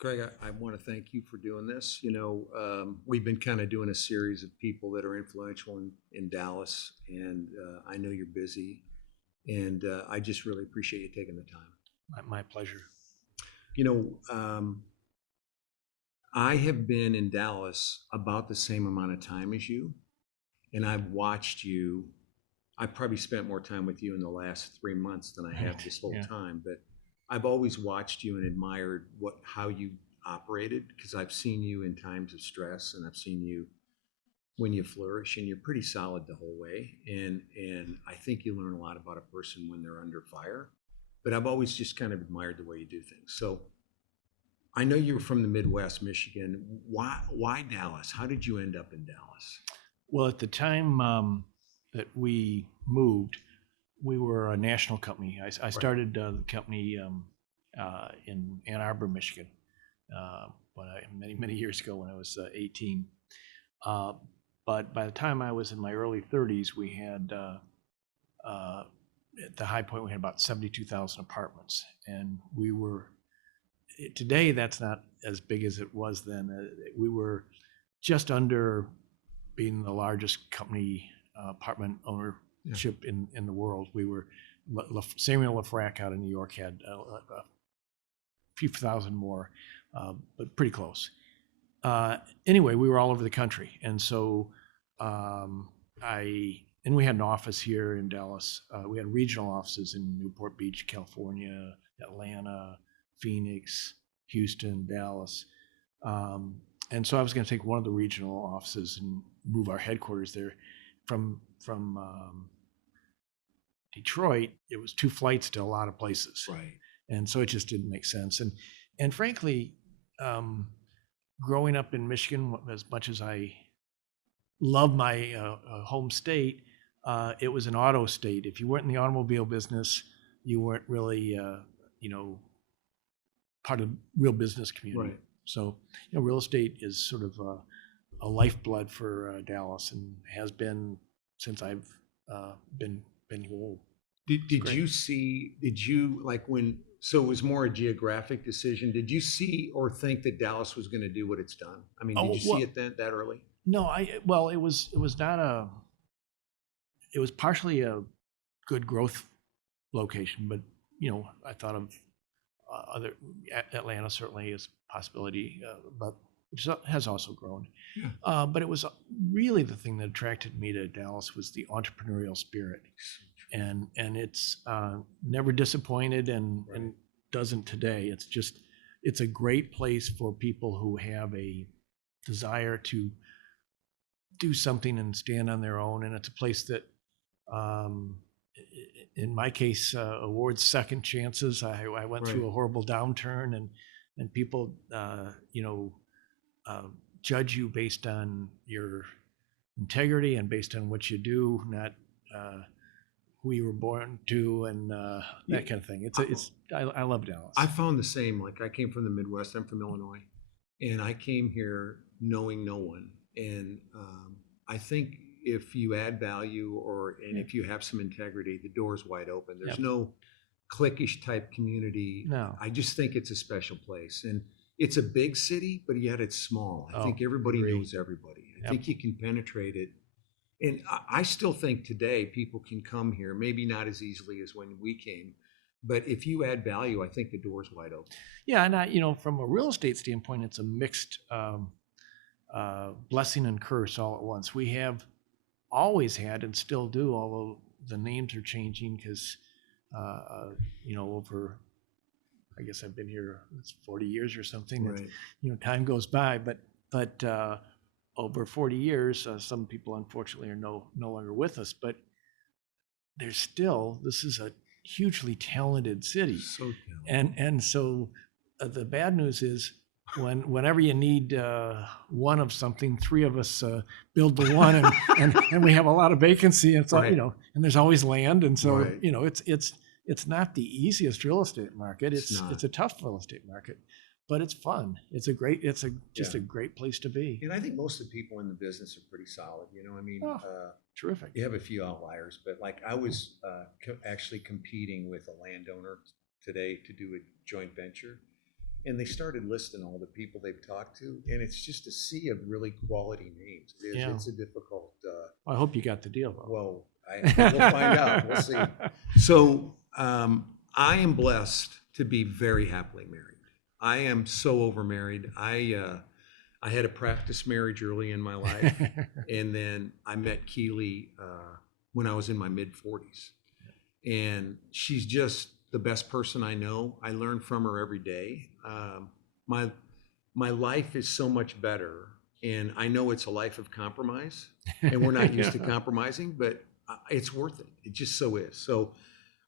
Craig, I want to thank you for doing this. We've been kind of doing a series of people that are influential in Dallas, and I know you're busy, and I just really appreciate you taking the time. My pleasure. You know, I have been in Dallas about the same amount of time as you, and I've watched you. I've probably spent more time with you in the last 3 months than I have this whole Yeah. time, but I've always watched you and admired how you operated because I've seen you in times of stress and I've seen you when you flourish, and you're pretty solid the whole way. And I think you learn a lot about a person when they're under fire. But I've always just kind of admired the way you do things. So I know you're from the Midwest, Michigan. Why Dallas? How did you end up in Dallas? Well, at the time that we moved, we were a national company. I started the company in Ann Arbor, Michigan, many years ago when I was 18. But by the time I was in my early 30s, we had at the high point we had about 72,000 apartments, and we were today that's not as big as it was then. We were just under being the largest company apartment ownership in the world. We were Samuel LaFrac out in New York had a few thousand more, but pretty close. Anyway, we were all over the country, and so we had an office here in Dallas. We had regional offices in Newport Beach, California, Atlanta, Phoenix, Houston, Dallas. And so I was going to take one of the regional offices and move our headquarters there. From Detroit, it was 2 flights to a lot of places. Right. And so it just didn't make sense. And frankly, growing up in Michigan, as much as I love my home state, it was an auto state. If you weren't in the automobile business, you weren't really, part of the real business community. Right. So, real estate is sort of a lifeblood for Dallas, and has been since I've been here. Did you like when, so it was more a geographic decision. Did you see or think that Dallas was going to do what it's done? I mean, did you see it that early? No, it was not it was partially a good growth location, but I thought of other Atlanta certainly is a possibility, but which has also grown. Yeah. But it was really the thing that attracted me to Dallas was the entrepreneurial spirit, and it's never disappointed and doesn't today. It's a great place for people who have a desire to do something and stand on their own, and it's a place that in my case awards second chances. I went through a horrible downturn, and people judge you based on your integrity and based on what you do, not who you were born to, and that kind of thing. I love Dallas. I found the same. Like, I came from the Midwest. I'm from Illinois, and I came here knowing no one. And I think if you add value and if you have some integrity, the door's wide open. There's no cliquish type community. No. I just think it's a special place. And it's a big city, but yet it's small. I think everybody knows everybody. I think you can penetrate it. And I still think today people can come here, maybe not as easily as when we came, but if you add value, I think the door's wide open. Yeah, and from a real estate standpoint, it's a mixed blessing and curse all at once. We have always had and still do, although the names are changing because, over, I guess I've been here, it's 40 years or something. Right. Time goes by, but over 40 years, some people unfortunately are no longer with us, but this is a hugely talented city. So talented. And so the bad news is whenever you need one of something, 3 of us build the one, and we have a lot of vacancy, and so and there's always land, and so it's not the easiest real estate market. It's a tough real estate market, but it's fun. It's a great place to be. And I think most of the people in the business are pretty solid. Terrific. You have a few outliers, but like I was actually competing with a landowner today to do a joint venture. and they started listing all the people they've talked to, and it's just a sea of really quality names. It is. Yeah. It's a difficult. Well, I hope you got the deal, though. Well, we'll find out. We'll see. So I am blessed to be very happily married. I am so overmarried. I had a practice marriage early in my life, and then I met Cawley when I was in my mid-40s, and she's just the best person I know. I learn from her every day. My life is so much better, and I know it's a life of compromise, and we're not used to compromising, but it's worth it. It just so is. So,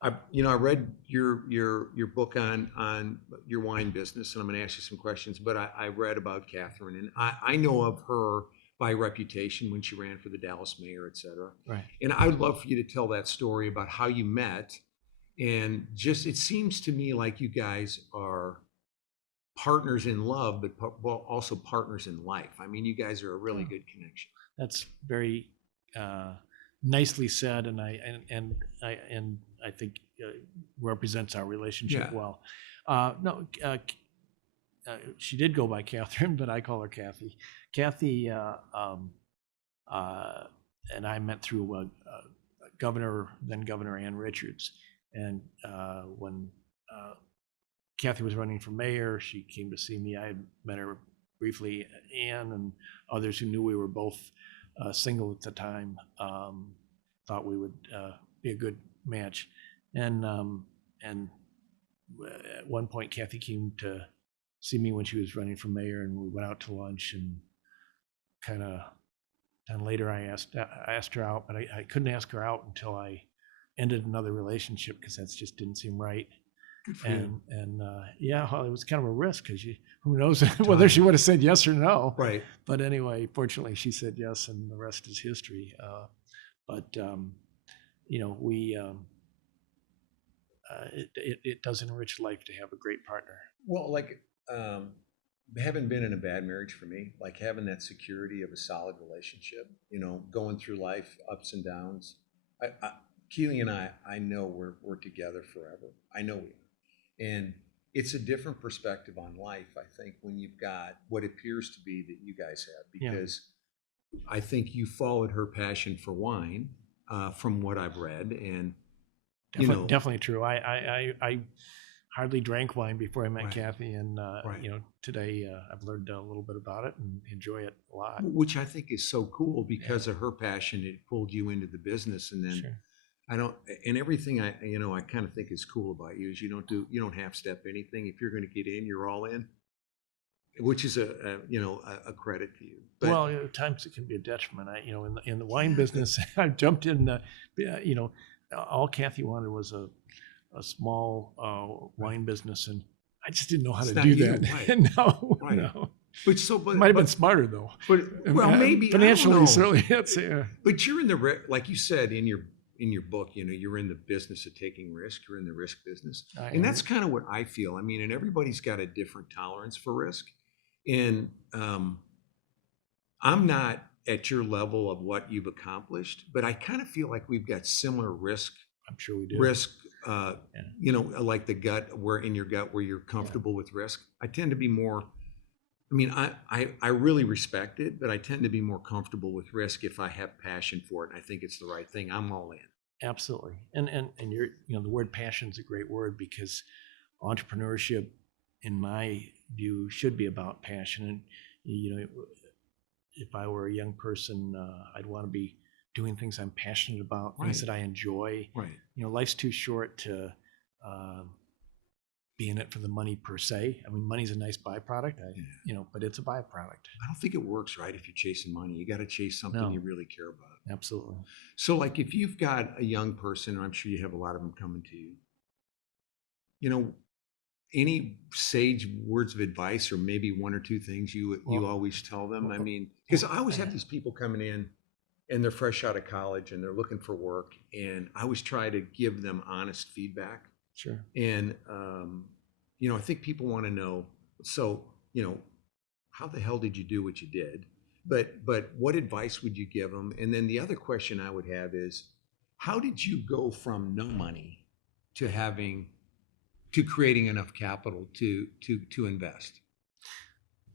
I read your book on your wine business, and I'm going to ask you some questions. But I read about Catherine, and I know of her by reputation when she ran for the Dallas mayor, et cetera. Right. And I would love for you to tell that story about how you met. And just, it seems to me like you guys are partners in love, but also partners in life. I mean, you guys are a really good connection. That's very nicely said, and I think represents our relationship well. She did go by Catherine, but I call her Kathy. Kathy and I met through then Governor Ann Richards. And when Kathy was running for mayor, she came to see me. I had met her briefly. Ann and others who knew we were both single at the time thought we would be a good match. And at one point, Kathy came to see me when she was running for mayor, and we went out to lunch. And later, I asked her out, but I couldn't ask her out until I ended another relationship, because that just didn't seem right. Good for you. Well, it was kind of a risk, because who knows whether she would have said yes or no. Right. But anyway, fortunately, she said yes, and the rest is history. It does enrich life to have a great partner. Well, having been in a bad marriage for me, like having that security of a solid relationship, going through life, ups and downs. Cawley and I know we're together forever. I know we are. And it's a different perspective on life, I think, when you've got what appears to be that you guys have, because I think you followed her passion for wine, from what I've read, and definitely true. I hardly drank wine before I met Kathy, and today I've learned a little bit about it and enjoy it a lot. Which I think is so cool, because of her passion. It pulled you into the business, and then. Sure. And everything I kind of think is cool about you is you don't half step anything. If you're going to get in, you're all in, which is a credit to you. But, well, at times it can be a detriment. In the wine business, I jumped in. All Kathy wanted was a small wine business, and I just didn't know how to do that. Right. No. But might have been smarter though. But maybe financially, certainly. But you're in the like you said in your book, you're in the business of taking risk. You're in the risk business. And that's kind of what I feel. I mean, and everybody's got a different tolerance for risk. And I'm not at your level of what you've accomplished, but I kind of feel like we've got similar risk. I'm sure we do. Risk, like the gut, where you're comfortable with risk. I tend to be more, I really respect it, but I tend to be more comfortable with risk if I have passion for it and I think it's the right thing. I'm all in. Absolutely. And you're, the word passion is a great word, because entrepreneurship, in my view, should be about passion. And, if I were a young person, I'd want to be doing things I'm passionate about, things that I enjoy. Right. Life's too short to be in it for the money per se. Money's a nice byproduct, but it's a byproduct. I don't think it works right if you're chasing money. You got to chase something you really care about. Absolutely. So, like, if you've got a young person, and I'm sure you have a lot of them coming to you, any sage words of advice, or maybe one or two things you always tell them? Because I always have these people coming in, and they're fresh out of college, and they're looking for work, and I always try to give them honest feedback. Sure. And, I think people want to know, so, how the hell did you do what you did? But what advice would you give them? And then the other question I would have is, how did you go from no money to having to creating enough capital to invest?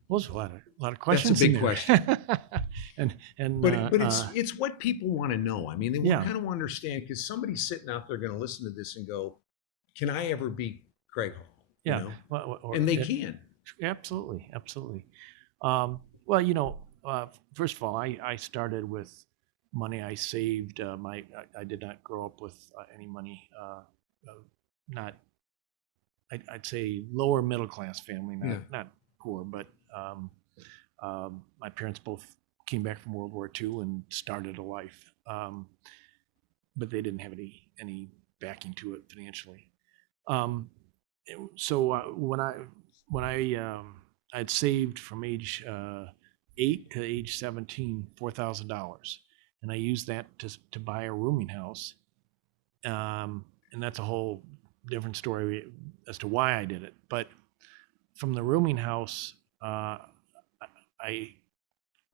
Well, there's a lot of That's a questions. big in there. question. and But it's what people want to know. I mean, they Yeah. kind of want to understand, because somebody's sitting out there going to listen to this and go, "Can I ever be Craig Hall?" You yeah, know? or, And they can. absolutely. Well, first of all, I started with money I saved. I did not grow up with any money. Not, I'd say lower middle class family, Yeah. not poor, but my parents both came back from World War II and started a life, but they didn't have any backing to it financially. So when I'd saved from age 8 to age 17 $4,000, and I used that to buy a rooming house, and that's a whole different story as to why I did it. But from the rooming house, I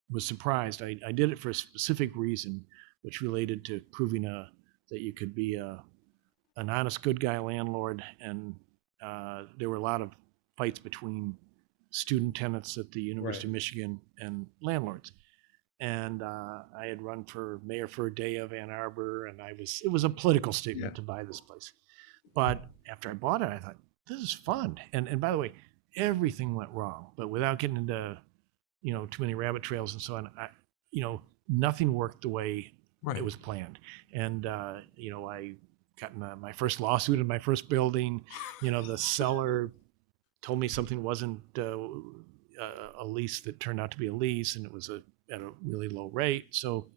was surprised. I did it for a specific reason, which related to proving that you could be an honest, good guy landlord, and there were a lot of fights between student tenants at the University of Michigan and landlords. And I had run for mayor for a day of Ann Arbor, and it was a political statement to buy this place. But after I bought it, I thought, this is fun. And by the way, everything went wrong, but without getting into too many rabbit trails and so on, nothing worked the way it was planned. And I got in my first lawsuit in my first building. The seller told me something wasn't a lease that turned out to be a lease, and it was at a really low rate. So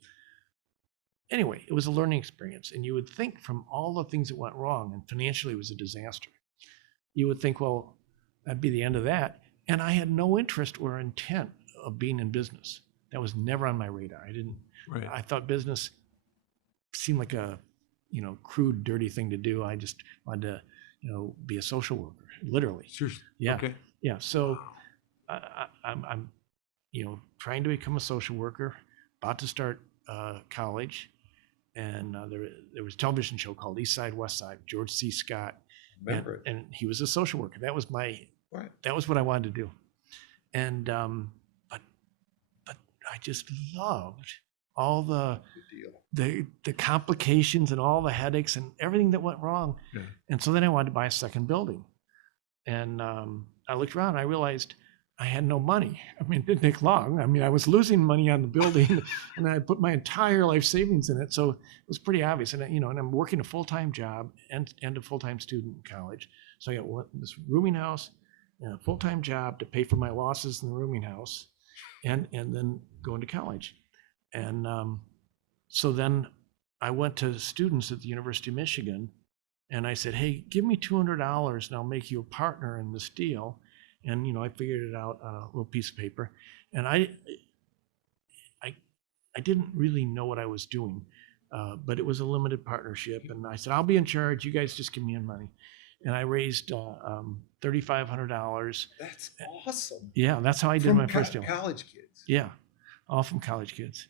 anyway, it was a learning experience. And you would think, from all the things that went wrong, and financially it was a disaster, you would think, well, that'd be the end of that. And I had no interest or intent of being in business. That was never on my radar. I thought business seemed like a crude, dirty thing to do. I just wanted to be a social worker, literally. Sure. Yeah. Okay. Yeah. So I'm trying to become a social worker, about to start college, and there was a television show called East Side, West Side, George C. Scott. Remember it. And he was a social worker. That was Right. That was what I wanted to do. And but I just loved all the complications and all the headaches and everything that went wrong. Yeah. And so then I wanted to buy a second building. And I looked around and I realized I had no money. I mean, it didn't take long. I mean, I was losing money on the building and I put my entire life savings in it. So it was pretty obvious. And and I'm working a full-time job and a full-time student in college. So I got this rooming house and a full-time job to pay for my losses in the rooming house, and then going to college. And so then I went to students at the University of Michigan and I said, hey, give me $200 and I'll make you a partner in this deal. And I figured it out on a little piece of paper. And I didn't really know what I was doing, but it was a limited partnership. And I said, I'll be in charge. You guys just give me in money. And I raised $3,500. That's awesome. Yeah, that's how I did my first deal. College kids. Yeah, all from college kids.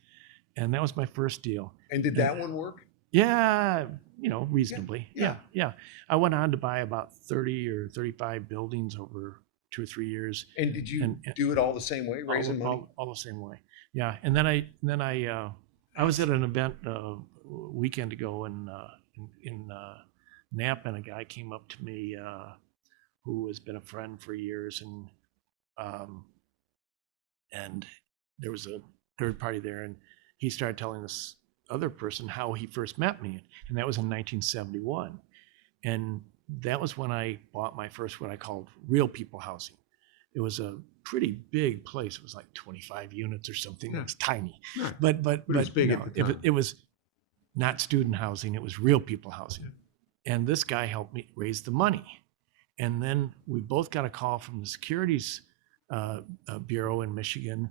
And that was my first deal. And did that one work? Yeah, reasonably. Yeah. Yeah. I went on to buy about 30 or 35 buildings over 2 or 3 years. And did you do it all the same way, raising money? All the same way. Yeah. And then I was at an event a weekend ago in Napa, and a guy came up to me who has been a friend for years, and there was a third party there, and he started telling this other person how he first met me, and that was in 1971. And that was when I bought my first, what I called real people housing. It was a pretty big place. It was like 25 units or something. Yeah. It was tiny, Yeah. but it was big at the time. it was not student housing. It was real people housing. And this guy helped me raise the money. And then we both got a call from the Securities Bureau in Michigan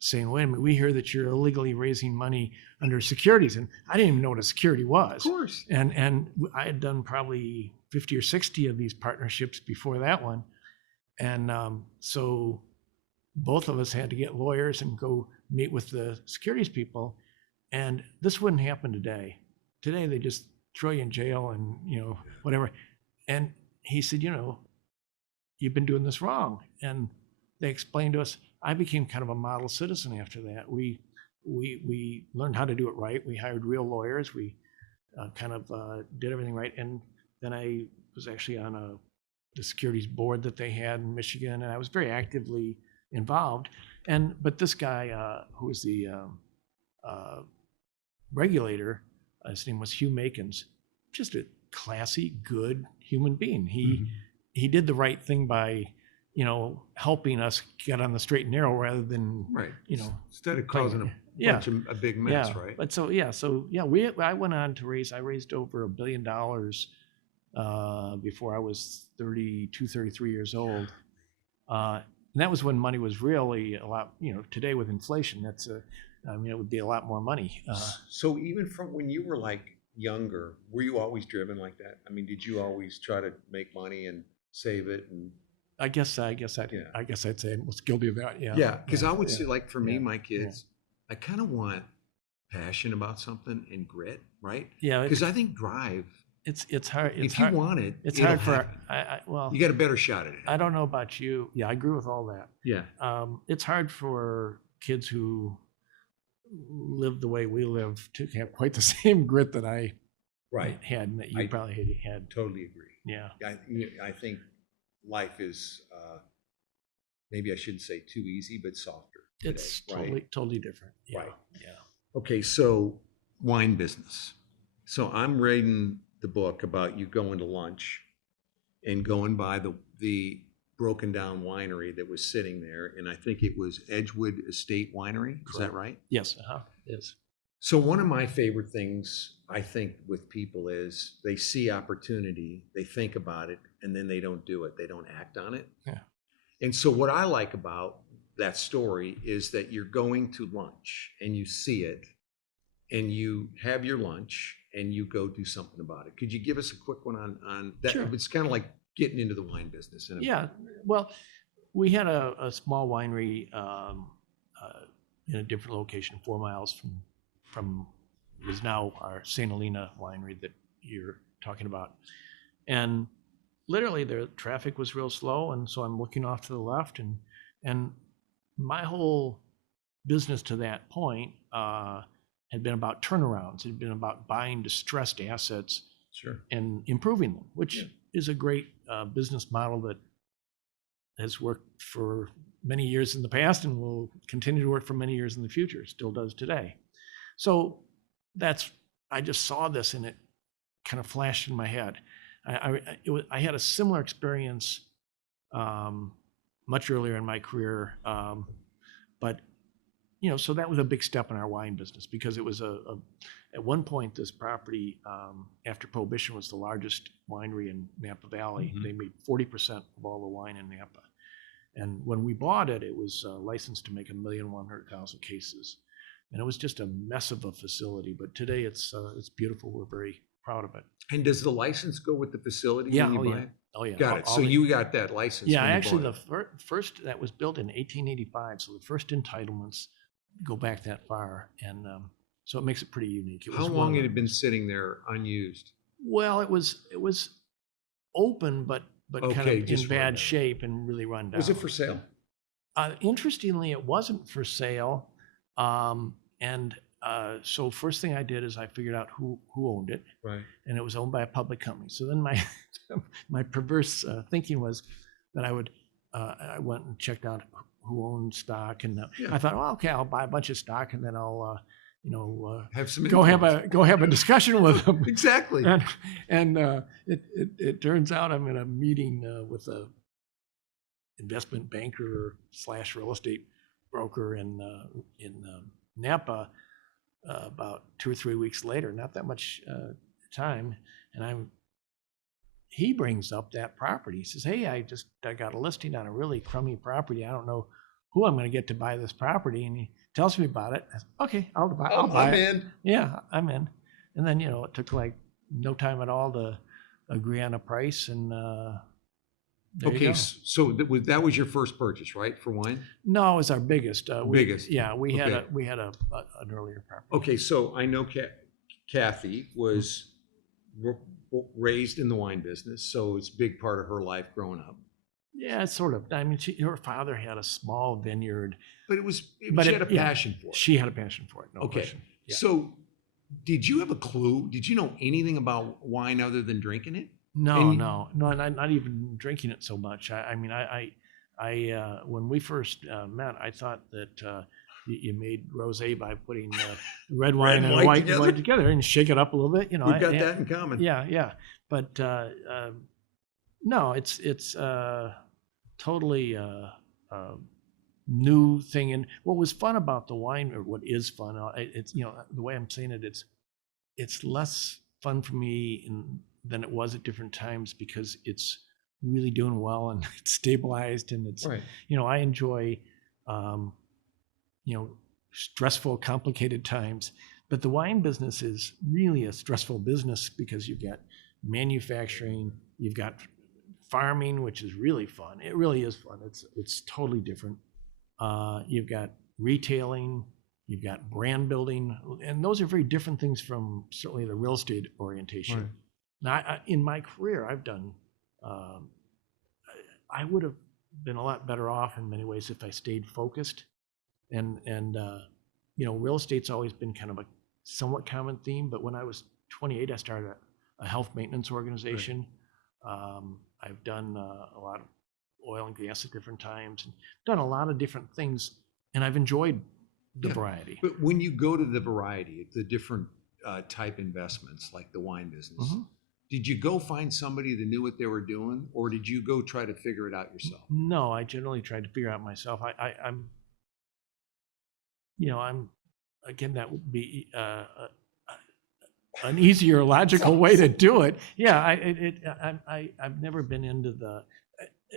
saying, wait a minute, we hear that you're illegally raising money under securities. And I didn't even know what a security was. Of course. And I had done probably 50 or 60 of these partnerships before that one. And so both of us had to get lawyers and go meet with the securities people. And this wouldn't happen today. Today, they just throw you in jail and, whatever. And he said, you've been doing this wrong. And they explained to us, I became kind of a model citizen after that. We learned how to do it right. We hired real lawyers. We did everything right. And then I was actually on the securities board that they had in Michigan, and I was very actively involved. But this guy, who was the regulator, his name was Hugh Makins, just a classy, good human being. He did the right thing by, helping us get on the straight and narrow rather than, right. Instead of causing a big mess, right? But I went on to I raised over $1 billion before I was 32, 33 years old. And that was when money was really a lot, today with inflation, it would be a lot more money. So even from when you were like younger, were you always driven like that? I mean, did you always try to make money and save it? And I guess I'd say I was guilty of that. Yeah. Yeah. Cause I would say, like, for me, my kids, I kind of want passion about something and grit, right? Yeah. Cause I think drive, it's hard. If you want it, it's it'll hard for, happen. You got a better shot at it. I don't know about you. Yeah. I agree with all that. Yeah. It's hard for kids who live the way we live to have quite the same grit that I had and that you probably had. Totally agree. Yeah. I think life is, maybe I shouldn't say too easy, but softer. It's today, totally different. Yeah. Right. Yeah. Okay. So wine business. So I'm reading the book about you going to lunch and going by the broken down winery that was sitting there. And I think it was Edgewood Estate Winery. Is that right? Yes. Yes. So one of my favorite things, I think, with people is they see opportunity, they think about it, and then they don't do it. They don't act on it. Yeah. And so what I like about that story is that you're going to lunch and you see it and you have your lunch and you go do something about it. Could you give us a quick one on that? Sure. It's kind of like getting into the wine business. Yeah. Well, we had a small winery in a different location, 4 miles from is now our St. Helena winery that you're talking about. And literally the traffic was real slow. And so I'm looking off to the left and my whole business to that point had been about turnarounds. It had been about buying distressed assets and improving them, which is a great business model that has worked for many years in the past and will continue to work for many years in the future, still does today. So I just saw this and it kind of flashed in my head. I had a similar experience much earlier in my career, but so that was a big step in our wine business because it was at one point this property after Prohibition was the largest winery in Napa Valley. Mm-hmm. They made 40% of all the wine in Napa, and when we bought it, it was licensed to make 1,100,000 cases. And it was just a mess of a facility, but today it's beautiful. We're very proud of it. And does the license go with the facility? Yeah. When you buy it? Oh yeah. Got it. So you got that license. Yeah, actually the first that was built in 1885. So the first entitlements go back that far. And so it makes it pretty unique. How long had it been sitting there unused? Well, it was open, but kind of in bad shape and really run down. Was it for sale? Interestingly, it wasn't for sale. So first thing I did is I figured out who owned it, right? And it was owned by a public company. So then my perverse thinking was that I went and checked out who owned stock, and I thought, oh, okay, I'll buy a bunch of stock, and then I'll have some go have a discussion with them. Exactly. And it turns out I'm in a meeting with a investment banker / real estate broker in Napa about 2 or 3 weeks later, not that much time, and he brings up that property. He says, hey, I got a listing on a really crummy property. I don't know who I'm going to get to buy this property. And he tells me about it. I said, okay, I'll buy it. I'm in. Yeah, I'm in. And then, it took like no time at all to agree on a price. And okay, so that was your first purchase, right, for wine? No, it was our biggest. Biggest. Yeah, we had an earlier property. Okay, so I know Kathy was raised in the wine business, so it's a big part of her life growing up. Yeah, it's sort of. I mean, her father had a small vineyard, But but she had a passion for it. She had a passion for it. No Okay. question. Yeah. So did you have a clue? Did you know anything about wine other than drinking it? No, And not even drinking it so much. I mean, when we first met, I thought that you made rosé by putting red wine Red and white white together? wine together and shake it up a little bit. You know, we've got that in common. Yeah. But no, it's totally new thing. And what was fun about the wine, or what is fun, it's the way I'm saying it, it's less fun for me than it was at different times because it's really doing well and it's stabilized and it's Right. I enjoy stressful, complicated times. But the wine business is really a stressful business because you've got manufacturing, you've got farming, which is really fun. It really is fun. It's totally different. You've got retailing, you've got brand building, and those are very different things from certainly the real estate orientation. Right. Now, in my career, I've done. I would have been a lot better off in many ways if I stayed focused, and real estate's always been kind of a somewhat common theme. But when I was 28, I started a health maintenance organization. Right. I've done a lot of oil and gas at different times, and done a lot of different things, and I've enjoyed the variety. But when you go to the variety, the different type investments, like the wine business, did you go find somebody that knew what they were doing, or did you go try to figure it out yourself? No, I generally tried to figure out myself. I'm again, that would be an easier, logical way to do it. Yeah, I've never been into the.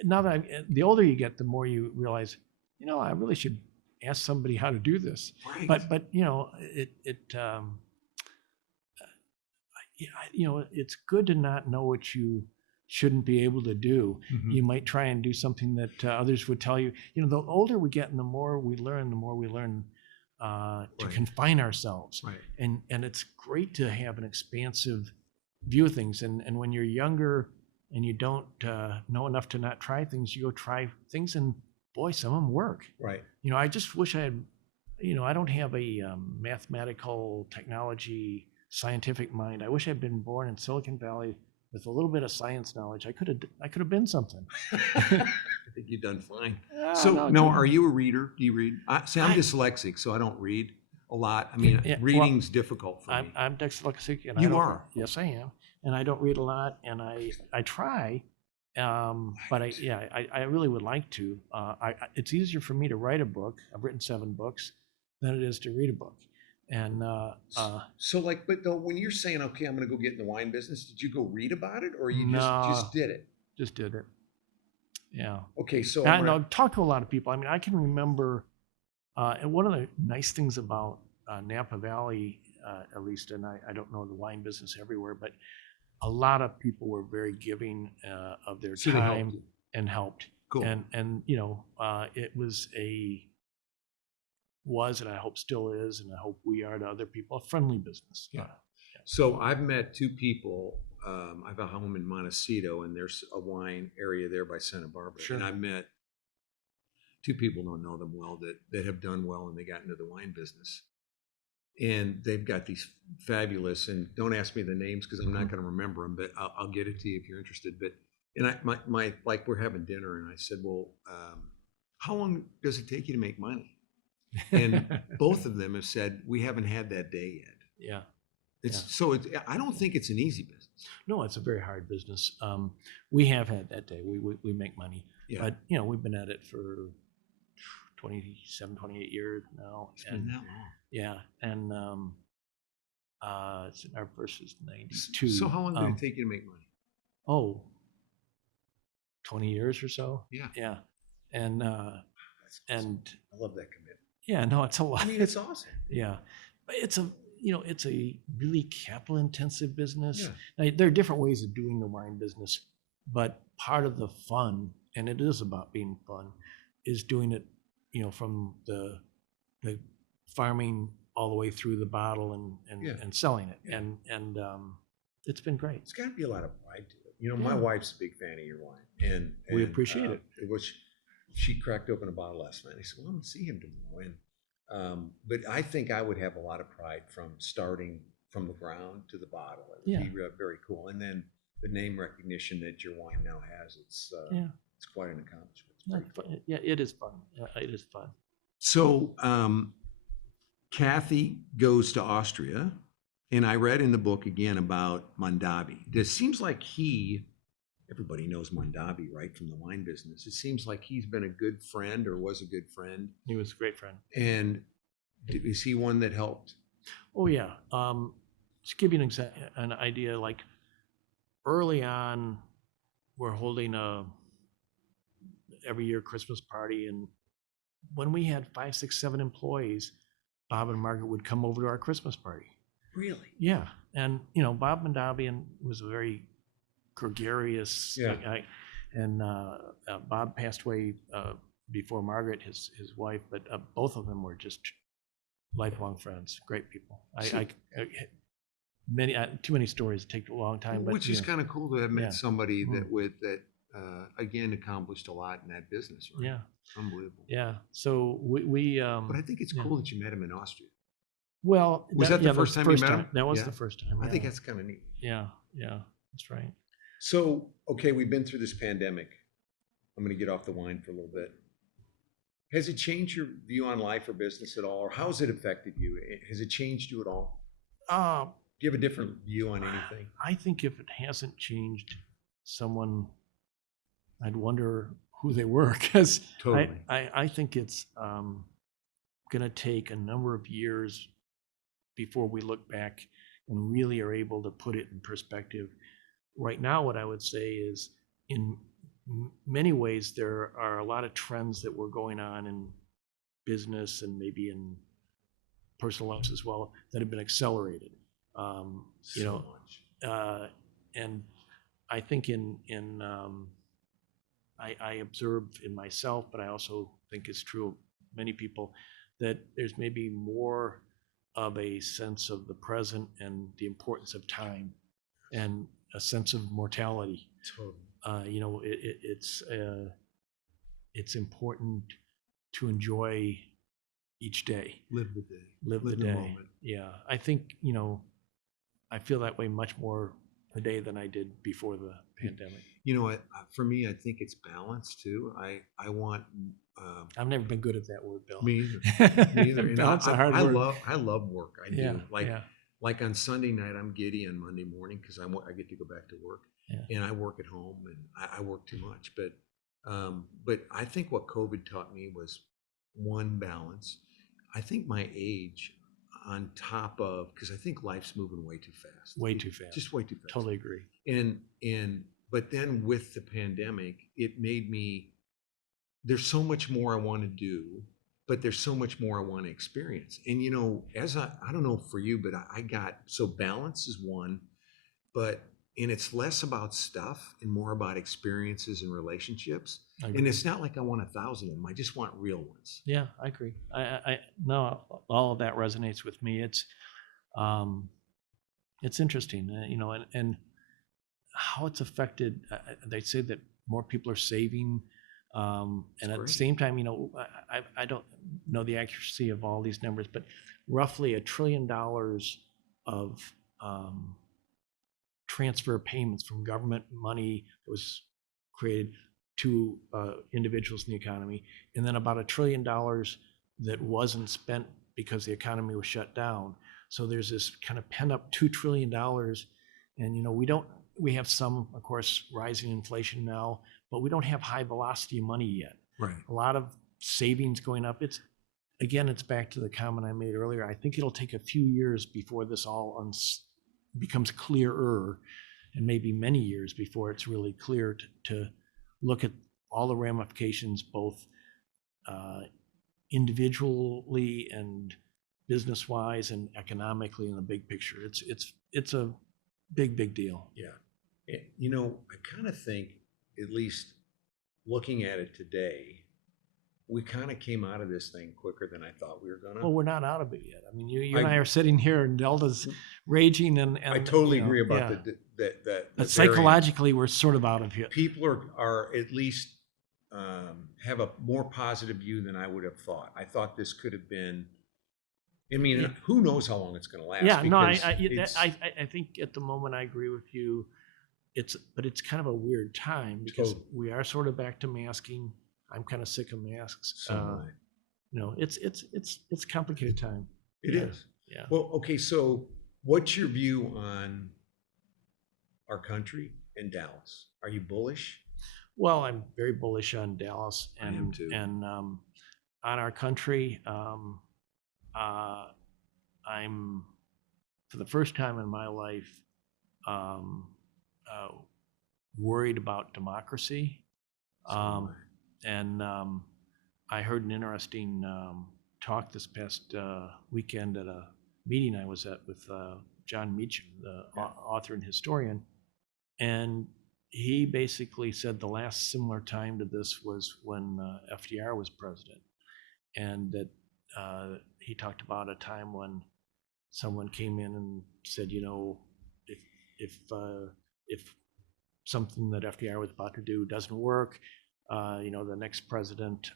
Now that the older you get, the more you realize, I really should ask somebody how to do this. Right. But it's good to not know what you shouldn't be able to do. Mm-hmm. You might try and do something that others would tell you. The older we get and the more we learn to confine ourselves. Right. And it's great to have an expansive view of things. And when you're younger and you don't know enough to not try things, you go try things, and boy, some of them work. Right. I just wish I had, I don't have a mathematical, technology, scientific mind. I wish I'd been born in Silicon Valley with a little bit of science knowledge. I could have been something. I think you've done fine. No, are you a reader? Do you read? I'm dyslexic, so I don't read a lot. I mean, reading's difficult for me. I'm dyslexic, and you are. Yes, I am, and I don't read a lot, and I try, but I really would like to. It's easier for me to write a book. I've written 7 books than it is to read a book. And but though, when you're saying, okay, I'm going to go get in the wine business, did you go read about it, or you No. just did it? Just did it. Yeah. Okay, so I talked to a lot of people. I mean, I can remember, and one of the nice things about Napa Valley, at least, and I don't know the wine business everywhere, but a lot of people were very giving of their time and helped. Cool. And it was, and I hope still is, and I hope we are to other people, a friendly business. Yeah. So I've met 2 people. I have a home in Montecito, and there's a wine area there by Santa Barbara. Sure. And I met 2 people, don't know them well, that have done well, and they got into the wine business. And they've got these fabulous, and don't ask me the names because I'm not going to remember them, but I'll get it to you if you're interested. My like, we're having dinner, and I said, well, how long does it take you to make money? And both of them have said, we haven't had that day yet. Yeah. I don't think it's an easy business. No, it's a very hard business. We have had that day. We make money. Yeah. But, we've been at it for 27, 28 years now. It's been that long. Yeah. And our first is 92. So how long did it take you to make money? 20 years or so. Yeah. Yeah. And awesome. and I love that commitment. Yeah, no, it's a lot. I mean, it's awesome. Yeah. But it's a really capital intensive business. Yeah. Now, there are different ways of doing the wine business, but part of the fun, and it is about being fun, is doing it, from the farming all the way through the bottle and selling it. Yeah. And It's been great. It's got to be a lot of pride to it. You know, my Yeah. wife's a big fan of your wine, and We appreciate it. Which she cracked open a bottle last night. I said, "Well, I'm gonna see him tomorrow." And but I think I would have a lot of pride from starting from the ground to the bottle. It would Yeah. be very cool. And then the name recognition that your wine now has, it's quite an accomplishment. It's Yeah, pretty cool. yeah, it is fun. It is fun. So, Kathy goes to Austria, and I read in the book again about Mondavi. It seems like everybody knows Mondavi, right, from the wine business. It seems like he's been a good friend or was a good friend. He was a great friend. And is he one that helped? Oh yeah. Just give you an idea. Like early on, we're holding every year Christmas party, and when we had 5, 6, 7 employees, Bob and Margaret would come over to our Christmas party. Really? Yeah, and Bob Mondavian was a very gregarious guy, and Bob passed away before Margaret, his wife, but both of them were just lifelong friends, great people. Too many stories, take a long time, but which is kind of cool to have met yeah. somebody that again accomplished a lot in that business, right? Yeah, Unbelievable. yeah. So we but I think it's cool that you met him in Austria. Well, was that the first time you met him? That was the first time. I think that's kind of neat. Yeah, that's right. So, okay, we've been through this pandemic. I'm going to get off the wine for a little bit. Has it changed your view on life or business at all, or how has it affected you? Has it changed you at all? Do you have a different view on anything? I think if it hasn't changed someone, I'd wonder who they were, because Totally. I think it's going to take a number of years before we look back and really are able to put it in perspective. Right now, what I would say is, in many ways, there are a lot of trends that were going on in business and maybe in personal lives as well that have been accelerated. And I think I observe in myself, but I also think it's true of many people, that there's maybe more of a sense of the present and the importance of time and a sense of mortality. Totally. It's important to enjoy each day. Live the day. Live the day. Moment. Yeah. I think, I feel that way much more today than I did before the pandemic. For me, I think it's balance too. I want. I've never been good at that word, Bill. Me either. Me either. Balance is a hard word. I love work. I Yeah, do. yeah. Like on Sunday night, I'm giddy on Monday morning because I get to go back to work, and I work at home, and I work too much. But I think what COVID taught me was, one, balance. I think my age, on top of, because I think life's moving way too fast. Way too fast. Just way too fast. Totally agree. But then with the pandemic, it made me, there's so much more I want to do, but there's so much more I want to experience. And I don't know for you, but I got, so balance is one, and it's less about stuff and more about experiences and relationships. And it's not like I want 1,000 of them. I just want real ones. Yeah, I agree. I no, all of that resonates with me. It's interesting, and how it's affected. They say that more people are saving, and at the same time, I don't know the accuracy of all these numbers, but roughly $1 trillion of transfer payments from government money that was created to individuals in the economy, and then about $1 trillion that wasn't spent because the economy was shut down. So there's this kind of pent up $2 trillion, and we have some, of course, rising inflation now, but we don't have high velocity money yet. Right. A lot of savings going up. It's back to the comment I made earlier. I think it'll take a few years before this all becomes clearer, and maybe many years before it's really clear to look at all the ramifications, both individually and business-wise and economically in the big picture. It's a big deal. Yeah. I kind of think, at least looking at it today, we kind of came out of this thing quicker than I thought we were gonna. Well, we're not out of it yet. I mean, you and I- I are sitting here and Delta's raging and I totally you know, agree about yeah. the But variant. psychologically, we're sort of out of it. People are at least have a more positive view than I would have thought. I thought this could have been. I mean, Yeah. who knows how long it's going to last? Yeah, no, because it's- I think at the moment I agree with you. But it's kind of a weird time because Totally. we are sort of back to masking. I'm kind of sick of masks. So am I. You know, it's a complicated time. It Yeah. is. Yeah. Well, okay. So, what's your view on our country and Dallas? Are you bullish? Well, I'm very bullish on Dallas I am too. and on our country. I'm for the first time in my life worried about democracy. And I heard an interesting talk this past weekend at a meeting I was at with John Meacham, the author and historian, and he basically said the last similar time to this was when FDR was president, and that he talked about a time when someone came in and said, you know, if something that FDR was about to do doesn't work, you know, the next president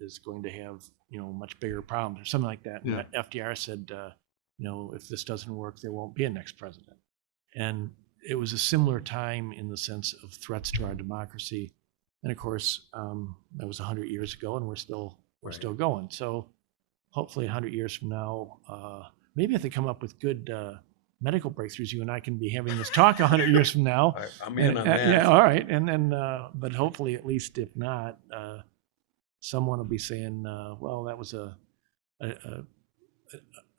is going to have, you know, much bigger problems or something like that. Yeah. And FDR said, you know, if this doesn't work, there won't be a next president. And it was a similar time in the sense of threats to our democracy. And of course, that was 100 years ago, and we're still going. So hopefully 100 years from now, maybe if they come up with good medical breakthroughs, you and I can be having this talk 100 years from now. I'm in on that. Yeah, all right. And then, but hopefully, at least if not, someone will be saying, well, that was a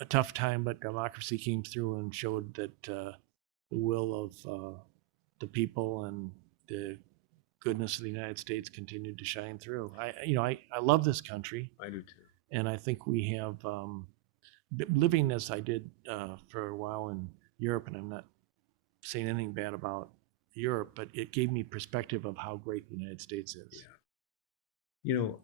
tough time, but democracy came through and showed that the will of the people and the goodness of the United States continued to shine through. I love this country. I do too. And I think we have, living as I did for a while in Europe, and I'm not saying anything bad about Europe, but it gave me perspective of how great the United States is. Yeah. You know,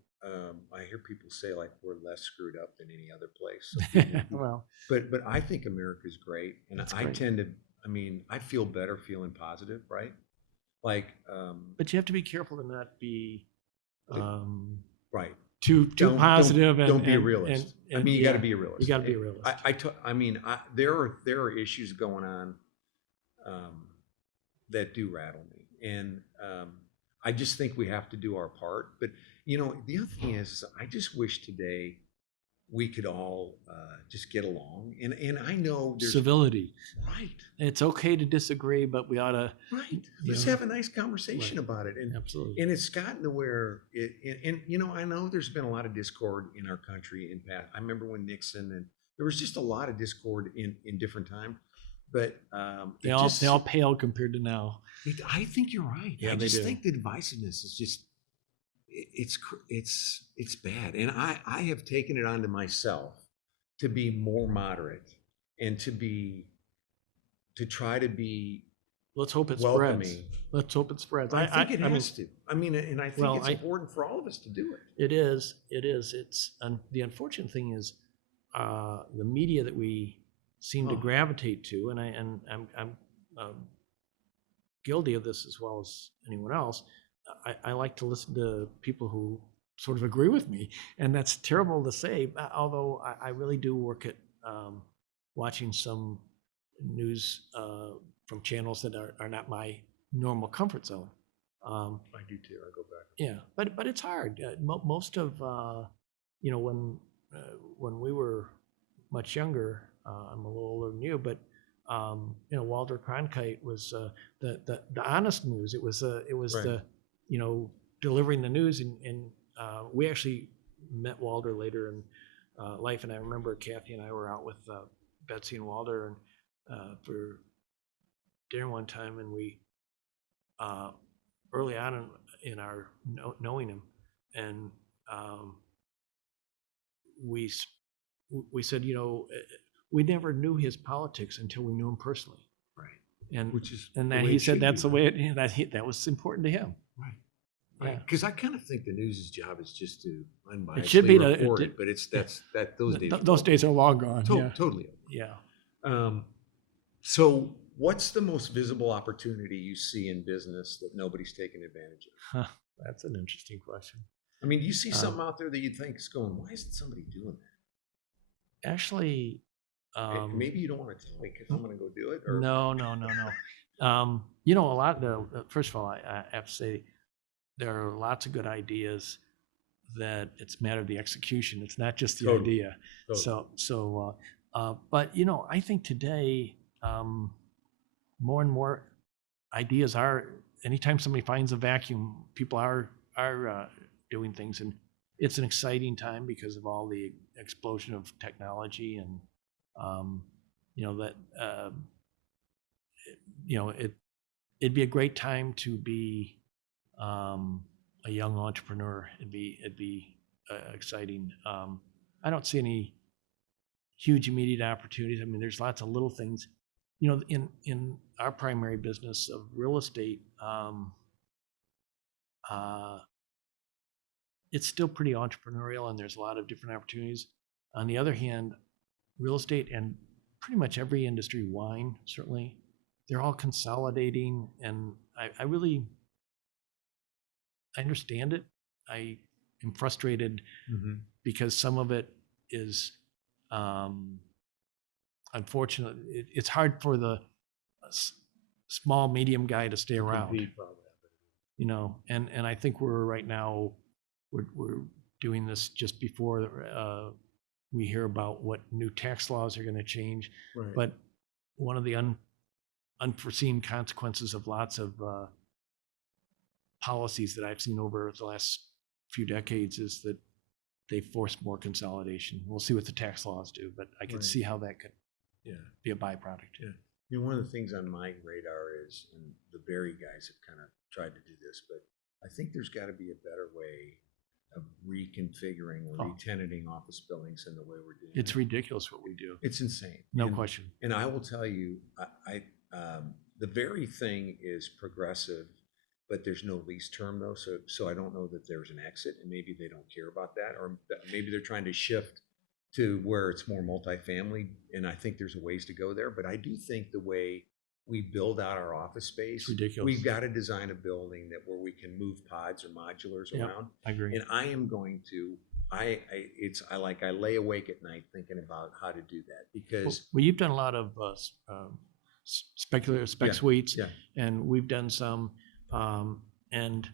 I hear people say like we're less screwed up than any other place. Well, but I think America's great, and It's I great. tend to. I mean, I feel better feeling positive, right? Like, but you have to be careful to not be right. too positive. Don't be a and- realist. and- I mean, you yeah, got to be a realist. You got to be a realist. There are issues going on that do rattle me, and I just think we have to do our part. But you know, the other thing is I just wish today we could all just get along. And I know there's Civility. right, It's okay to disagree, but we ought to. right. Let's Yeah. have a nice conversation Right. about it. And Absolutely. and it's gotten to where and you know, I know there's been a lot of discord in our country in past. I remember when Nixon, and there was just a lot of discord in different time. But They all pale compared to now. I think you're right. Yeah, I they just do. think the divisiveness is just it's bad, and I have taken it onto myself to be more moderate and to try to be Let's hope it welcoming. spreads. Let's hope it spreads. I think it I mean, has to. I mean, and I think Well, it's important for all of us to do it. It is. It's the unfortunate thing is the media that we seem to Oh. gravitate to, and I'm guilty of this as well as anyone else. I like to listen to people who sort of agree with me, and that's terrible to say. Although I really do work at watching some news from channels that are not my normal comfort zone. I do too. I go back. Yeah, but it's hard. Most of you know, when we were much younger, I'm a little older than you, but you know, Walter Cronkite was the honest news. It was Right. the, you know, delivering the news, and we actually met Walter later in life, and I remember Kathy and I were out with Betsy and Walter and for dinner one time, and we early on in our knowing him, and we said, you know, we never knew his politics until we knew him personally. Right. And Which is and the that way he it said should that's be, the way that was important to him. Right. Yeah. Because I kind of think the news's job is just to It should be unbiasedly to, report it, but those days. those days are long gone. Yeah. Totally. Yeah. So, what's the most visible opportunity you see in business that nobody's taking advantage of? That's an interesting question. I mean, do you see something out there that you think is going, why isn't somebody doing that? Actually, Maybe you don't want to tell me because I'm going to go do it. Or no. A lot of first of all, I have to say there are lots of good ideas that it's a matter of the execution. It's not just the Totally. idea. Totally. But I think today, more and more ideas are, anytime somebody finds a vacuum, people are doing things, and it's an exciting time because of all the explosion of technology, and it'd be a great time to be a young entrepreneur. It'd be exciting. I don't see any huge immediate opportunities. I mean, there's lots of little things. In our primary business of real estate, it's still pretty entrepreneurial, and there's a lot of different opportunities. On the other hand, real estate and pretty much every industry, wine certainly, they're all consolidating, and I really understand it. I am frustrated because some of it is unfortunate. It's hard for the small, medium guy to stay around. And I think right now we're doing this just before we hear about what new tax laws are going to change. Right. But one of the unforeseen consequences of lots of policies that I've seen over the last few decades is that they force more consolidation. We'll see what the tax laws do, but I can see how that could be a byproduct. Yeah. One of the things on my radar is, and the Berry guys have kind of tried to do this, but I think there's got to be a better way of reconfiguring or re-tenanting office buildings than the way we're doing. It's ridiculous what we do. It's insane. No question. And I will tell you, the Berry thing is progressive, but there's no lease term though. So I don't know that there's an exit, and maybe they don't care about that, or maybe they're trying to shift to where it's more multifamily. And I think there's a ways to go there, but I do think the way we build out our office space, it's ridiculous. We've got to design a building where we can move pods or modulars around. I agree. And I am going to, I lay awake at night thinking about how to do that, because you've done a lot of speculative spec suites, and we've done some, and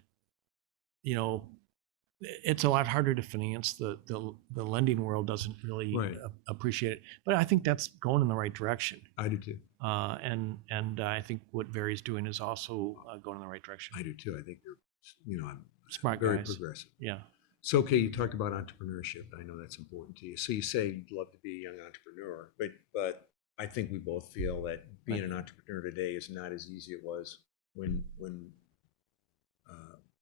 it's a lot harder to finance. The lending world doesn't really appreciate it, but I think that's going in the right direction. I do too. And I think what Barry's doing is also going in the right direction. I do too. I think they're, I'm smart very guys. progressive. Yeah. So, okay, you talked about entrepreneurship. I know that's important to you. So you say you'd love to be a young entrepreneur, but I think we both feel that being an entrepreneur today is not as easy as it was when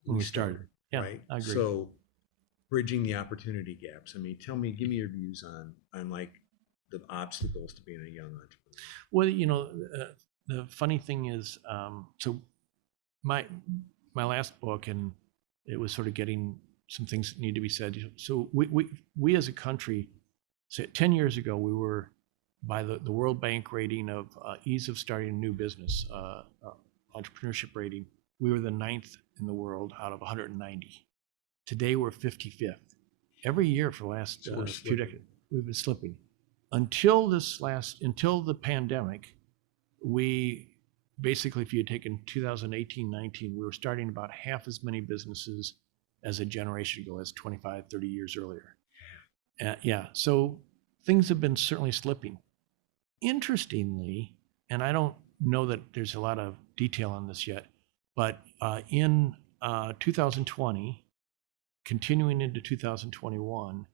we started. Yeah, right? I agree. So bridging the opportunity gaps. I mean, give me your views on like the obstacles to being a young entrepreneur. Well, the funny thing is, so my last book, and it was sort of getting some things that need to be said. So we as a country, 10 years ago, we were, by the World Bank rating of ease of starting a new business, entrepreneurship rating, we were the 9th in the world out of 190. Today we're 55th. Every year for the last few decades, we've been slipping. Until the pandemic, we basically, if you had taken 2018-19, we were starting about half as many businesses as a generation ago, as 25, 30 years earlier. So things have been certainly slipping. Interestingly, and I don't know that there's a lot of detail on this yet, but in 2020, continuing into 2021,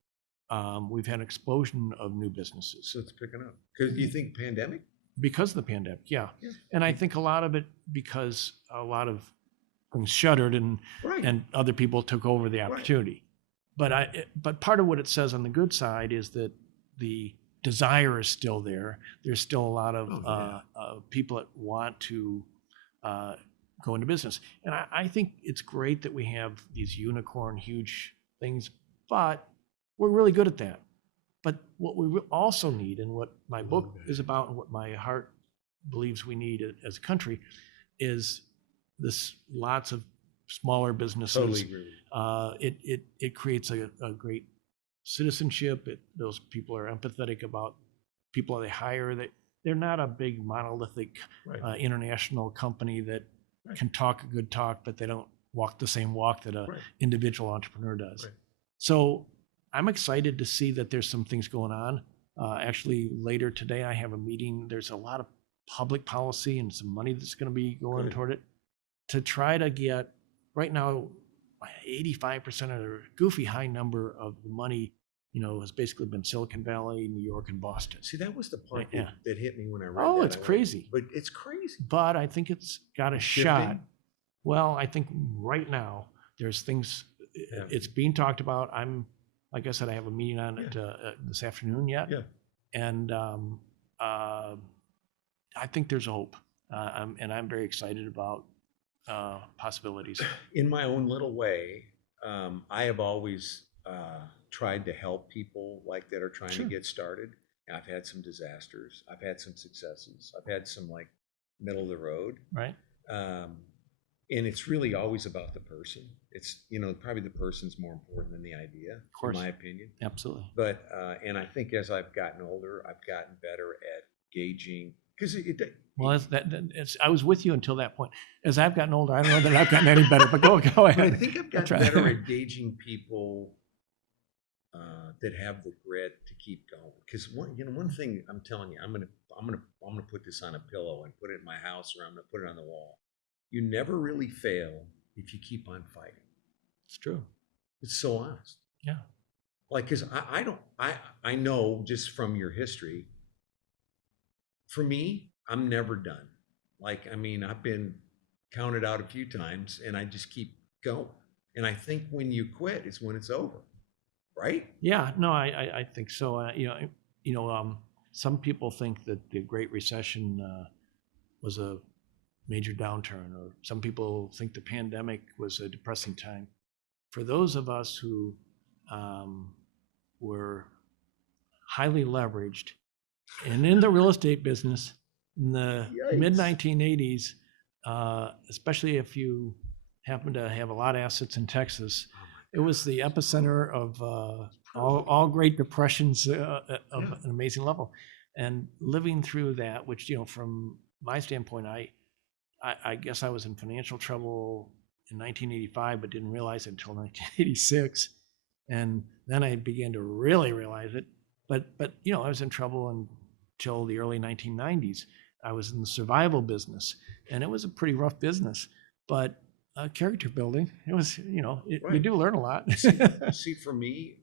we've had an explosion of new businesses. So it's picking up. Because you think pandemic? Because of the pandemic, yeah. And I think a lot of it because a lot of things shuttered and other people took over the opportunity. But part of what it says on the good side is that the desire is still there. There's still a lot of people that want to go into business. And I think it's great that we have these unicorn huge things, but we're really good at that. But what we also need, and what my book is about, and what my heart believes we need as a country, is this lots of smaller businesses. Totally agree. It creates a great citizenship. Those people are empathetic about people they hire. They're not a big monolithic international company that can talk a good talk, but they don't walk the same walk that a individual entrepreneur does. Right. So I'm excited to see that there's some things going on. Actually, later today, I have a meeting. There's a lot of public policy and some money that's going to be going toward it to try to get, right now, 85% of the goofy high number of the money, has basically been Silicon Valley, New York, and Boston. See, that was the part that hit me when I read that. Oh, it's crazy. But it's crazy. But I think it's got a shot. Well, I think right now there's things, it's being talked about. Like I said, I have a meeting on it this afternoon yet. Yeah. And I think there's hope. And I'm very excited about possibilities. In my own little way, I have always tried to help people like that are trying to get started. I've had some disasters. I've had some successes. I've had some like middle of the road. Right. And it's really always about the person. It's, probably the person's more important than the idea, of course, in my opinion. Absolutely. But, and I think as I've gotten older, I've gotten better at gauging, because I was with you until that point. As I've gotten older, I don't know that I've gotten any better, but go ahead. I think I've gotten better at gauging people that have the grit to keep going. Because one thing I'm telling you, I'm gonna put this on a pillow and put it in my house, or I'm gonna put it on the wall. You never really fail if you keep on fighting. It's true. It's so honest. Yeah. Like, because I know just from your history, for me, I'm never done. Like, I've been counted out a few times and I just keep going. And I think when you quit is when it's over, right? Yeah, no, I think so. Some people think that the Great Recession was a major downturn, or some people think the pandemic was a depressing time. For those of us who were highly leveraged and in the real estate business in the mid-1980s, especially if you happen to have a lot of assets in Texas, it was the epicenter of all Great Depressions of an amazing level. And living through that, which, from my standpoint, I guess I was in financial trouble in 1985, but didn't realize it until 1986. And then I began to really realize it. But I was in trouble until the early 1990s. I was in the survival business, and it was a pretty rough business. But character building, it was, you do learn a lot. See, for me,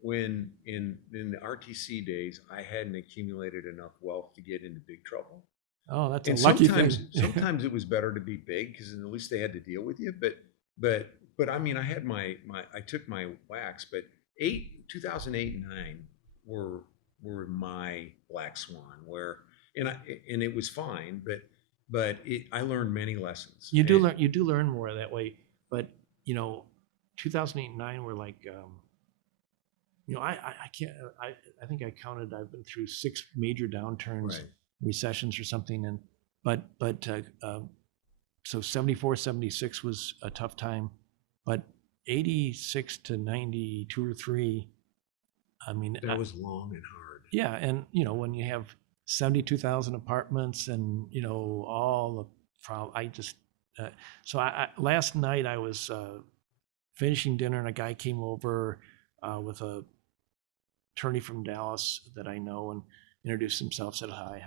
when in the RTC days, I hadn't accumulated enough wealth to get into big trouble. Oh, that's a lucky thing. Sometimes it was better to be big because at least they had to deal with you. But I had I took my whacks, but 2008 and 9 were my black swan, and it was fine, but I learned many lessons. You do learn more that way, but 2008 and 9 were like, I think I counted. I've been through 6 major downturns. Right. Recessions or something, so 74, 76 was a tough time, but 86 to 92 or 3, that was long and hard. Yeah, and when you have 72,000 apartments and all the last night I was finishing dinner and a guy came over with a attorney from Dallas that I know and introduced himself, said hi,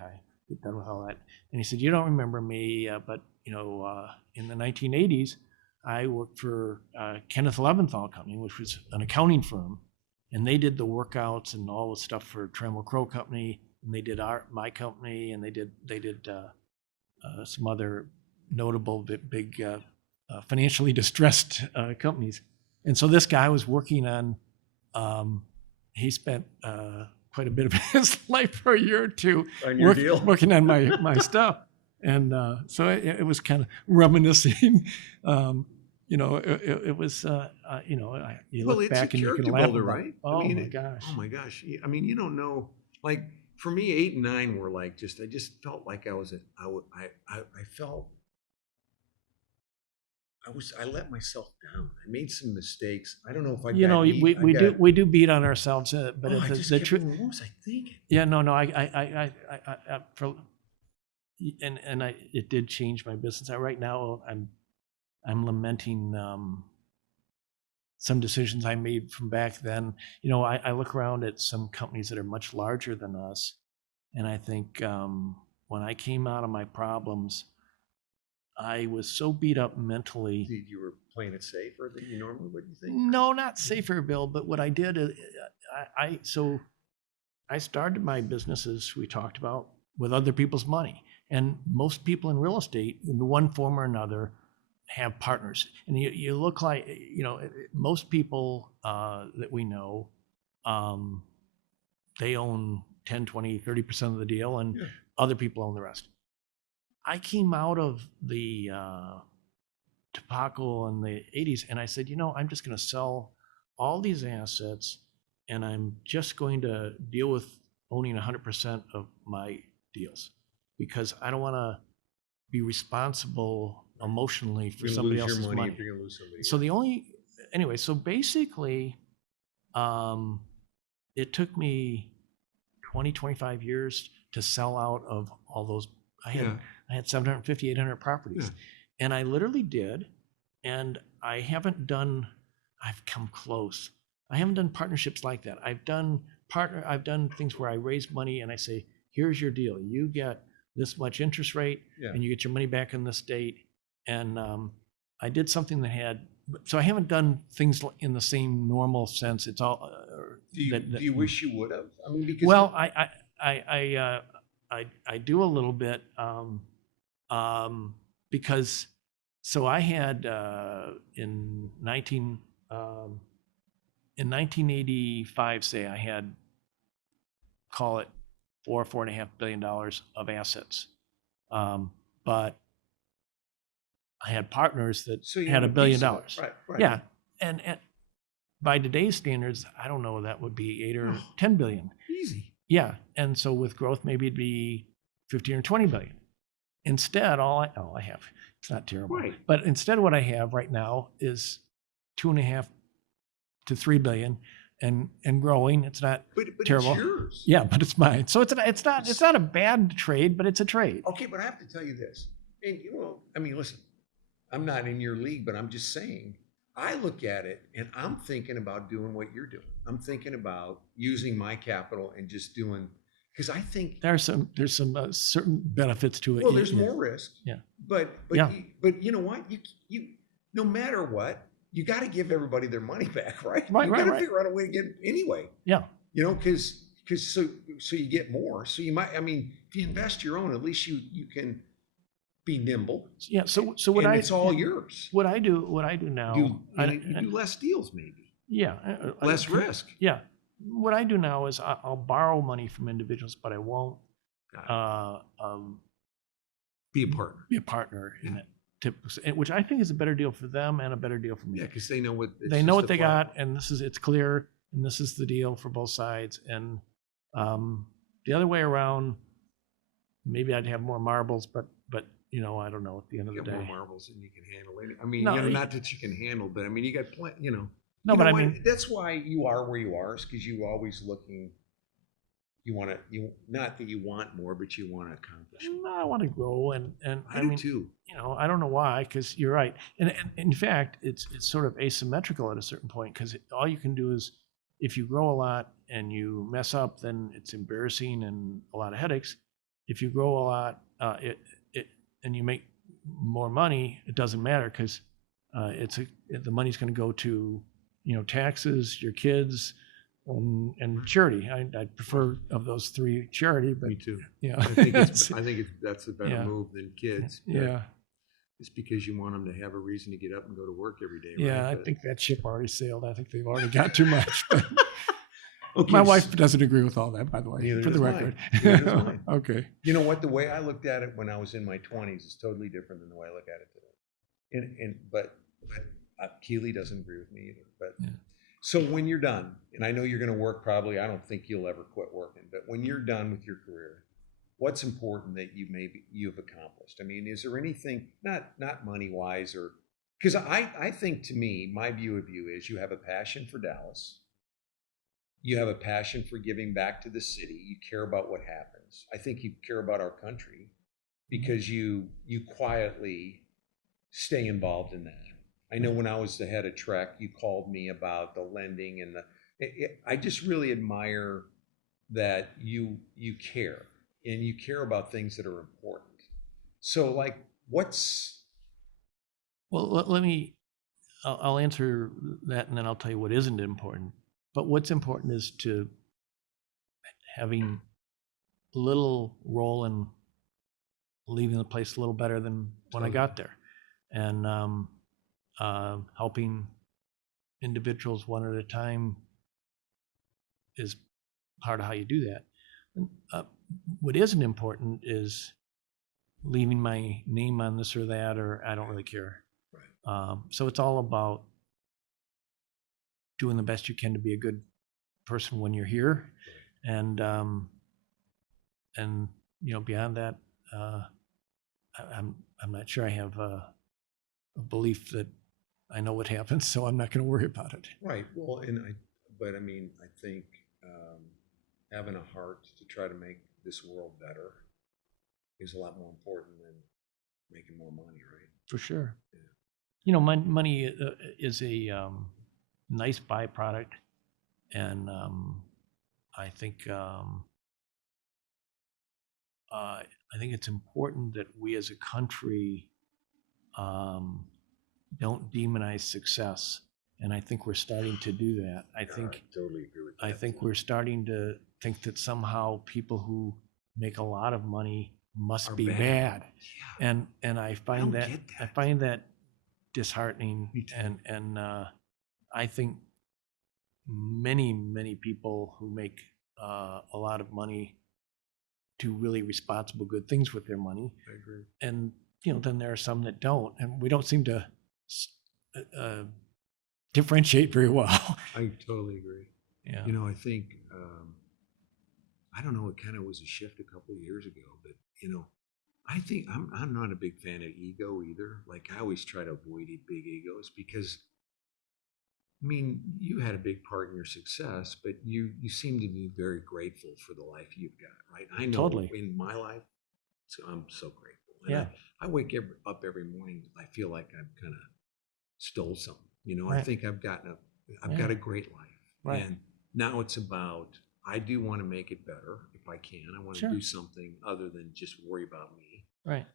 get done with all that. And he said, "You don't remember me, but in the 1980s, I worked for Kenneth Leventhal Company, which was an accounting firm, and they did the workouts and all the stuff for Trammell Crow Company, and they did my company, and they did some other notable big financially distressed companies." And so this guy was working on. He spent quite a bit of his life for a year or two working on my stuff. And so it was kind of reminiscing. It was, you Well, look it's a back and you can character laugh builder, about, right? oh my gosh. Oh my gosh. I mean, you don't know. Like for me, 8 and 9 were like I just felt like I was I felt I let myself down. I made some mistakes. I don't know if I You know, got we, I we got, do we do beat on ourselves, but I the, just the kept truth, going, what was I thinking? yeah, no, it did change my business. Right now, I'm lamenting some decisions I made from back then. I look around at some companies that are much larger than us, and I think when I came out of my problems, I was so beat up mentally. You were playing it safer than you normally would, you think? No, not safer, Bill. But what I did is, I started my businesses, we talked about, with other people's money. And most people in real estate, in one form or another, have partners. And you look like, most people that we know, they own 10, 20, 30% of the deal, and other people own the rest. I came out of the tobacco in the 80s, and I said, I'm just going to sell all these assets, and I'm just going to deal with owning 100% of my deals, because I don't want to be responsible emotionally for somebody else's money. You're gonna lose somebody. So basically, it took me 20, 25 years to sell out of all those. I had 750, 800 properties. Yeah. And I literally did. And I've come close. I haven't done partnerships like that. I've done things where I raise money and I say, here's your deal. You get this much interest rate and you get your money back in this date. And I did something so I haven't done things in the same normal sense. It's all. Do you wish you would have? I mean, because. Well, I do a little bit because so I had in 1985, say I had, call it $4.5 billion of assets, but I had partners that had $1 billion. Right. Yeah, and by today's standards, I don't know, that would be 8 or 10 billion. Easy. Yeah, and so with growth, maybe it'd be 15 or 20 billion. Instead, all I have, it's not terrible, right. But instead what I have right now is 2.5 to 3 billion and growing. It's not terrible. It's yours. Yeah, but it's mine. So it's not a bad trade, but it's a trade. Okay, but I have to tell you this. And I mean, listen, I'm not in your league, but I'm just saying, I look at it and I'm thinking about doing what you're doing. I'm thinking about using my capital and just doing, because I think there's some certain benefits to it. Well, there's more risk. Yeah. But you know what? You no matter what, you got to give everybody their money back, right? You got to figure out a way to get it anyway. Yeah. Because so you get more. So you might. I mean, if you invest your own, at least you can be nimble. Yeah. So it's all yours. What I do now. You do less deals, maybe. Yeah. Less risk. Yeah. What I do now is I'll borrow money from individuals, but I won't be a partner. Be a partner in it. Which I think is a better deal for them and a better deal for me. Yeah, because they know what they got, and it's clear, and this is the deal for both sides. And the other way around, maybe I'd have more marbles, but I don't know. At the end of the day, more marbles than you can handle. I mean, not that you can handle, but I mean, you got plenty. No, but I mean, that's why you are where you are, is because you always looking. Not that you want more, but you want to accomplish more. I want to grow, and I do too. I don't know why, because you're right, and in fact, it's sort of asymmetrical at a certain point, because all you can do is, if you grow a lot and you mess up, then it's embarrassing and a lot of headaches. If you grow a lot, and you make more money, it doesn't matter, because the money's going to go to taxes, your kids, and charity. I prefer of those three charity, but me too. Yeah, I think that's a better move than kids. Yeah, it's because you want them to have a reason to get up and go to work every day. Yeah, right? I think that ship already sailed. I think they've already got too much. But Okay, My wife doesn't agree with all that, by the way, Neither for the does record. mine. Neither does mine. Okay. You know what? The way I looked at it when I was in my 20s is totally different than the way I look at it today. But Keeley doesn't agree with me either. But Yeah. so when you're done, and I know you're going to work probably, I don't think you'll ever quit working, but when you're done with your career, what's important that you've accomplished? I mean, is there anything, not money wise, or because I think, to me, my view of you is you have a passion for Dallas. You have a passion for giving back to the city. You care about what happens. I think you care about our country because you quietly stay involved in that. I know when I was the head of TREC, you called me about the lending and I just really admire that you care and you care about things that are important. So like, Well, let me, I'll answer that and then I'll tell you what isn't important. But what's important is to having a little role in leaving the place a little better than when I got there, and helping individuals one at a time is part of how you do that. What isn't important is leaving my name on this or that, or I don't really care. Right. So it's all about doing the best you can to be a good person when you're here, and beyond that, I'm not sure I have a belief that I know what happens, so I'm not going to worry about it. Right. Well, but I mean, I think having a heart to try to make this world better is a lot more important than making more money, right? For sure. Yeah. Money is a nice byproduct, and I think it's important that we as a country don't demonize success, and I think we're starting to do that. I totally agree with that. I think we're starting to think that somehow people who make a lot of money must be bad. Yeah. And I find that disheartening, and I think many people who make a lot of money do really responsible, good things with their money. I agree. And then there are some that don't, and we don't seem to differentiate very well. I totally agree. Yeah. I think I don't know. It kind of was a shift a couple of years ago, but I think I'm not a big fan of ego either. Like I always try to avoid big egos because, I mean, you had a big part in your success, but you seem to be very grateful for the life you've got, right? I know Totally. in my life, I'm so grateful. And Yeah. I wake up every morning. I feel like I've kind of stole something. I Right. think I've got a great life. Right. And now it's about, I do want to make it better if I can. I want to Sure. do something other than just worry about me. Right.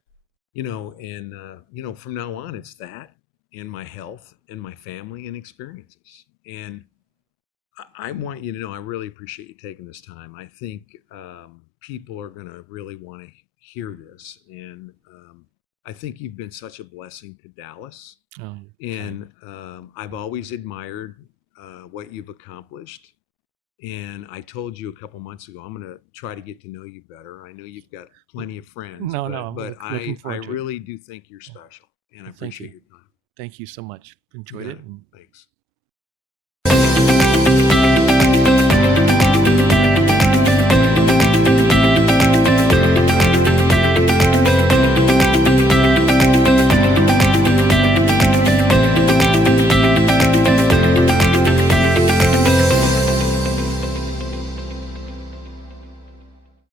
And from now on, it's that and my health and my family and experiences. And I want you to know, I really appreciate you taking this time. I think people are going to really want to hear this. And I think you've been such a blessing to Dallas. Oh, And I've always admired what you've accomplished. And I told you a couple months ago, I'm going to try to get to know you better. I know you've got plenty of friends, but looking I forward to it. really do think you're special. And I Thank appreciate you. your time. Thank you so much. Enjoyed You it. got And Thanks.